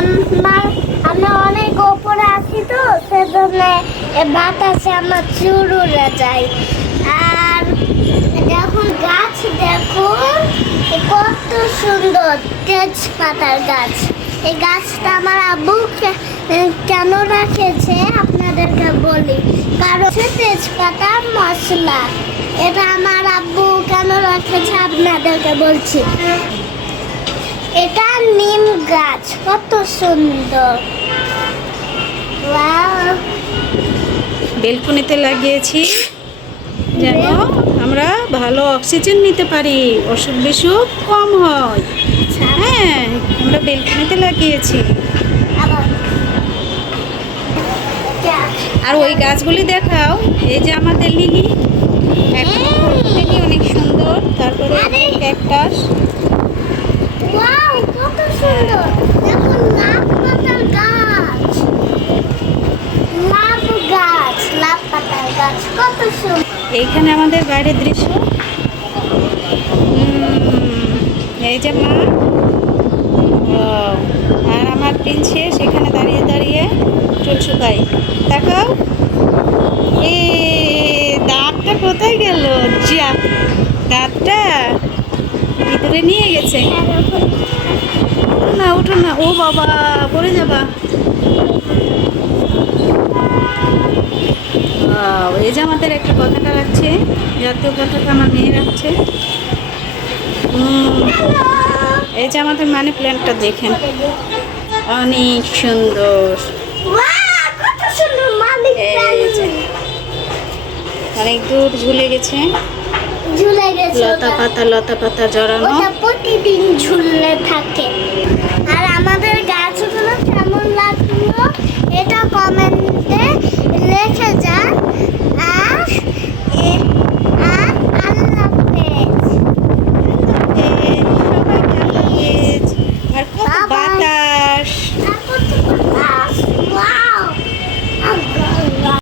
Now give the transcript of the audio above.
আমার আমি অনেক ওপরে আছি তো, সেজন্য বাতাসে আমার চুল উড়ে যায় আর দেখুন, গাছ দেখুন কত সুন্দর তেজপাতার গাছ। এই গাছটা আমার আব্বু কেন রাখেছে? আপনাদেরকে বলি। কারণ হচ্ছে তেজপাতা মশলা। এটা আমার আব্বু কেন রাখেছে? আপনাদেরকে বলছি। এটা নিম গাছ কত সুন্দর! বেলকনিতে লাগিয়েছি যেন আমরা ভালো অক্সিজেন নিতে পারি অসুখ বিসুখ কম হয়। হ্যাঁ আমরা বেলকনিতে লাগিয়েছি। আর ওই গাছগুলি দেখাও এই যে আমাদের লিলি একটা লিলি অনেক সুন্দর তারপরে আরে! ক্যাকটাস কত সুন্দর। গাছ। গাছ গাছ, কত সুন্দর। এইখানে আমাদের বাইরের দৃশ্য। এই যে মা। আর আমার প্রিন্সেস এখানে দাঁড়িয়ে দাঁড়িয়ে চুল শুকাই দেখাও। এ দাঁতটা কোথায় গেল যা দাঁতটা ভিতরে নিয়ে গেছে। না উঠো না। ও বাবা, পড়ে যাবা। এই যে আমাদের একটা পতাকা রাখছে, জাতীয় পতাকা আমার মেয়ে রাখছে এই যে আমাদের মানি প্ল্যান্টটা দেখেন। অনেক সুন্দর। অনেক দূর ঝুলে গেছে। ঝুলে গেছে লতা। পাতা লতা পাতা জড়ানো ওটা প্রতিদিন ঝুললে থাকে